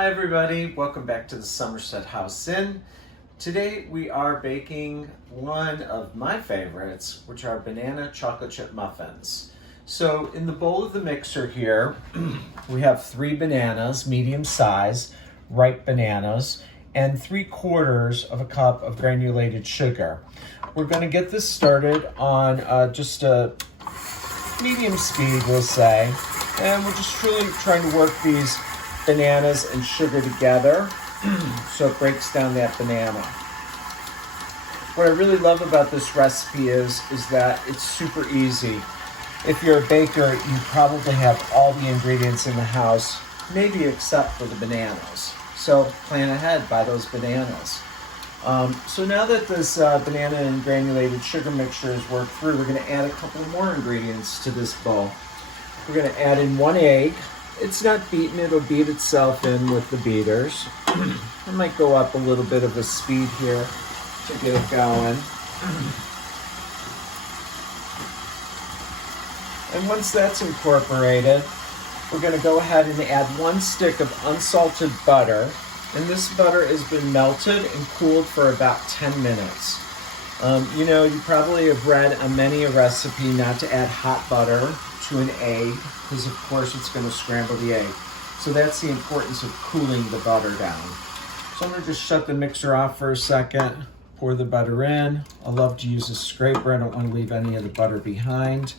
Hi everybody, welcome back to the Somerset House Inn. Today we are baking one of my favorites, which are banana chocolate chip muffins. So in the bowl of the mixer here, we have 3 bananas, medium size, ripe bananas, and 3/4 of a cup of granulated sugar. We're going to get this started on just a medium speed, we'll say, and we're just truly trying to work these bananas and sugar together so it breaks down that banana. What I really love about this recipe is that it's super easy. If you're a baker, you probably have all the ingredients in the house, maybe except for the bananas. So plan ahead, buy those bananas. So now that this banana and granulated sugar mixture is worked through, we're going to add a couple more ingredients to this bowl. We're going to add in 1 egg. It's not beaten, it'll beat itself in with the beaters. I might go up a little bit of the speed here to get it going. And once that's incorporated, we're going to go ahead and add 1 stick of unsalted butter. And this butter has been melted and cooled for about 10 minutes. You probably have read on many a recipe not to add hot butter to an egg, because of course it's going to scramble the egg. So that's the importance of cooling the butter down. So I'm going to just shut the mixer off for a second, pour the butter in. I love to use a scraper, I don't want to leave any of the butter behind.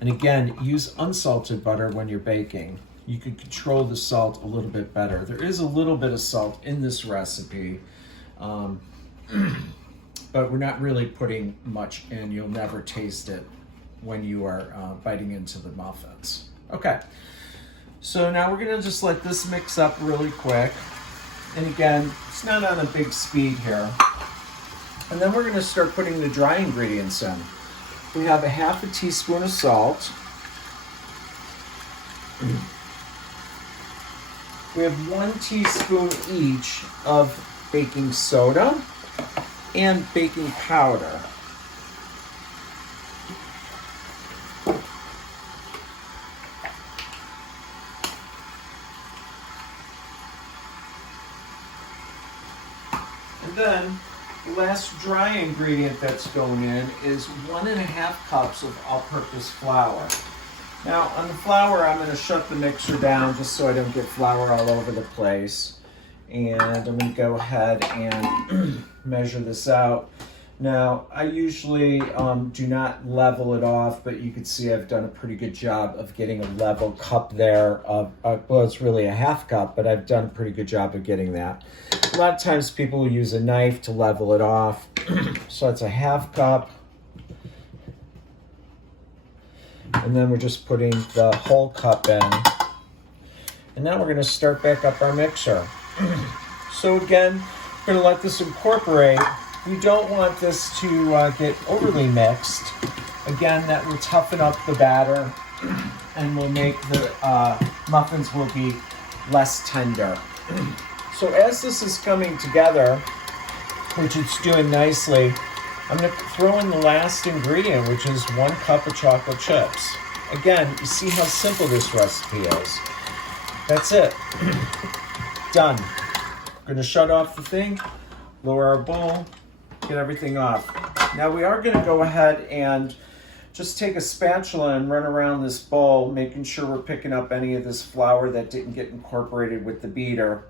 And again, use unsalted butter when you're baking. You can control the salt a little bit better. There is a little bit of salt in this recipe, but we're not really putting much in. You'll never taste it when you are biting into the muffins. Okay, so now we're gonna just let this mix up really quick. And again, it's not on a big speed here. And then we're gonna start putting the dry ingredients in. We have a 1/2 teaspoon of salt. We have 1 teaspoon each of baking soda and baking powder. And then the last dry ingredient that's going in is 1.5 cups of all-purpose flour. Now on the flour, I'm going to shut the mixer down just so I don't get flour all over the place. And I'm going to go ahead and measure this out. Now I usually do not level it off, but you can see I've done a pretty good job of getting a level cup there. Well, it's really a 1/2 cup, but I've done a pretty good job of getting that. A lot of times people will use a knife to level it off. So it's a 1/2 cup. And then we're just putting the whole cup in. And now we're going to start back up our mixer. So again, we're going to let this incorporate. We don't want this to get overly mixed. Again, that will toughen up the batter and will make the muffins will be less tender. So as this is coming together, which it's doing nicely, I'm going to throw in the last ingredient, which is 1 cup of chocolate chips. Again, you see how simple this recipe is. That's it. Done. Going to shut off the thing, lower our bowl, get everything off. Now we are going to go ahead and just take a spatula and run around this bowl, making sure we're picking up any of this flour that didn't get incorporated with the beater.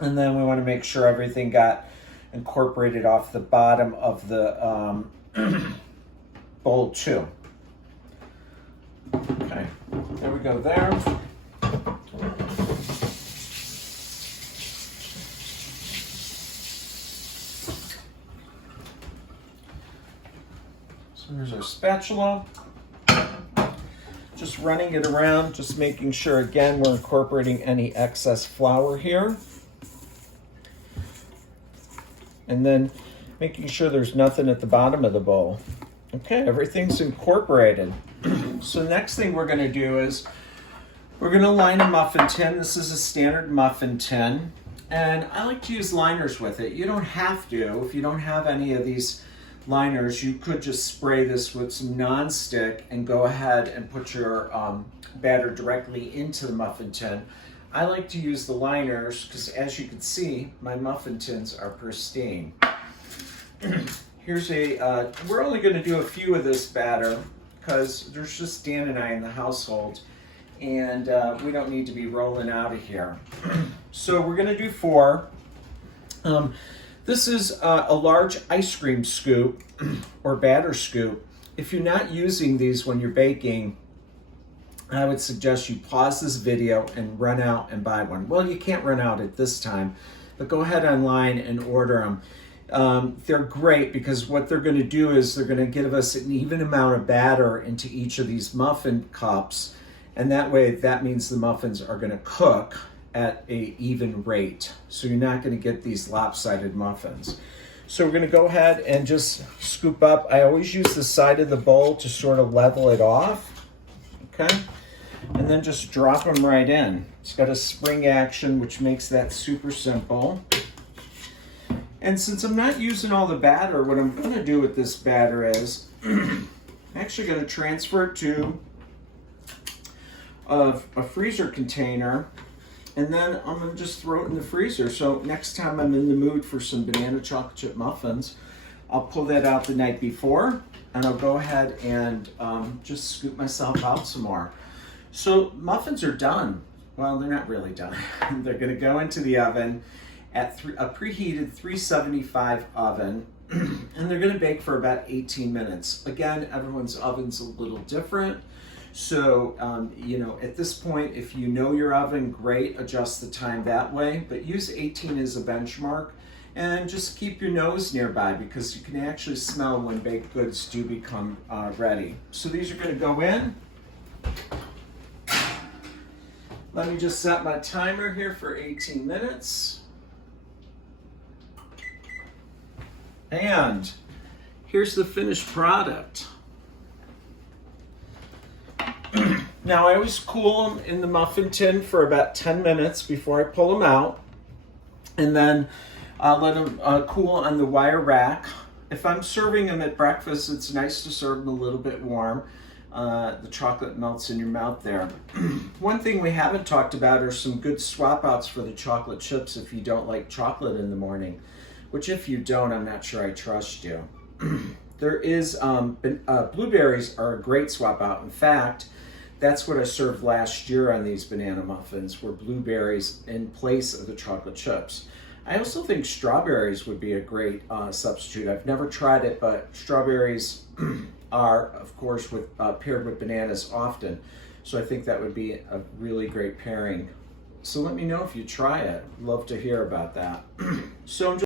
And then we want to make sure everything got incorporated off the bottom of the bowl too. Okay, there we go there. So here's our spatula. Just running it around, just making sure, again, we're incorporating any excess flour here. And then making sure there's nothing at the bottom of the bowl. Okay, everything's incorporated. So next thing we're going to do is we're going to line a muffin tin. This is a standard muffin tin. And I like to use liners with it. You don't have to. If you don't have any of these liners, you could just spray this with some nonstick and go ahead and put your batter directly into the muffin tin. I like to use the liners because, as you can see, my muffin tins are pristine. Here's we're only going to do a few of this batter because there's just Dan and I in the household, and we don't need to be rolling out of here. So we're going to do 4. This is a large ice cream scoop or batter scoop. If you're not using these when you're baking, I would suggest you pause this video and run out and buy one. Well, you can't run out at this time, but go ahead online and order them. They're great because what they're going to do is they're going to give us an even amount of batter into each of these muffin cups, and that way that means the muffins are going to cook at an even rate. So you're not going to get these lopsided muffins. So we're going to go ahead and just scoop up. I always use the side of the bowl to sort of level it off, okay? And then just drop them right in. It's got a spring action, which makes that super simple. And since I'm not using all the batter, what I'm going to do with this batter is I'm actually going to transfer it to a freezer container, and then I'm going to just throw it in the freezer. So next time I'm in the mood for some banana chocolate chip muffins, I'll pull that out the night before, and I'll go ahead and just scoop myself out some more. So muffins are done. Well, they're not really done. They're going to go into the oven at a preheated 375 oven, and they're going to bake for about 18 minutes. Again, everyone's oven's a little different. So, you know, at this point, if you know your oven, great, adjust the time that way, but use 18 as a benchmark, and just keep your nose nearby because you can actually smell when baked goods do become ready. So these are going to go in. Let me just set my timer here for 18 minutes. And here's the finished product. Now I always cool them in the muffin tin for about 10 minutes before I pull them out, and then let them cool on the wire rack. If I'm serving them at breakfast, it's nice to serve them a little bit warm. The chocolate melts in your mouth there. One thing we haven't talked about are some good swap outs for the chocolate chips if you don't like chocolate in the morning, which if you don't, I'm not sure I trust you. There is, blueberries are a great swap out. In fact, that's what I served last year on these banana muffins, were blueberries in place of the chocolate chips. I also think strawberries would be a great substitute. I've never tried it, but strawberries are, of course, paired with bananas often. So I think that would be a really great pairing. So let me know if you try it. Love to hear about that. So I'm just